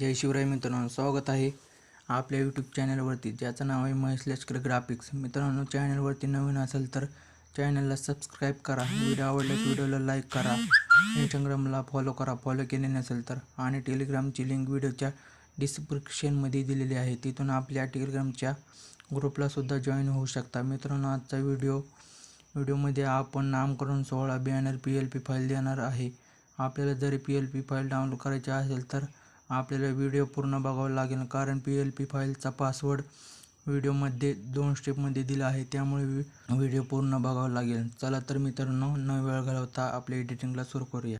जय शिवराय मित्रांनो, स्वागत आहे आपल्या यूट्यूब चॅनलवरती ज्याचं नाव आहे महेश लष्कर ग्राफिक्स। मित्रांनो, चॅनलवरती नवीन असेल तर चॅनलला सबस्क्राईब करा, व्हिडिओ आवडल्यास व्हिडिओला लाईक करा, इंस्टाग्रामला फॉलो करा फॉलो केले नसेल तर, आणि टेलिग्रामची लिंक व्हिडिओच्या डिस्क्रिप्शनमध्ये दिलेली आहे, तिथून आपल्या टेलिग्रामच्या ग्रुपला सुद्धा जॉईन होऊ शकता। मित्रांनो, आजचा व्हिडिओमध्ये आपण नामकरण सोहळा बॅनर PLP फाईल देणार आहे। आपल्याला जर PLP फाईल डाउनलोड करायची असेल तर आपल्याला व्हिडिओ पूर्ण बघावा लागेल, कारण PLP फाईलचा पासवर्ड व्हिडिओमध्ये 2 स्टेपमध्ये दिला आहे, त्यामुळे व्हिडिओ पूर्ण बघावा लागेल। चला तर मित्रांनो, न वेळ घालवता आपल्या एडिटिंगला सुरू करूया।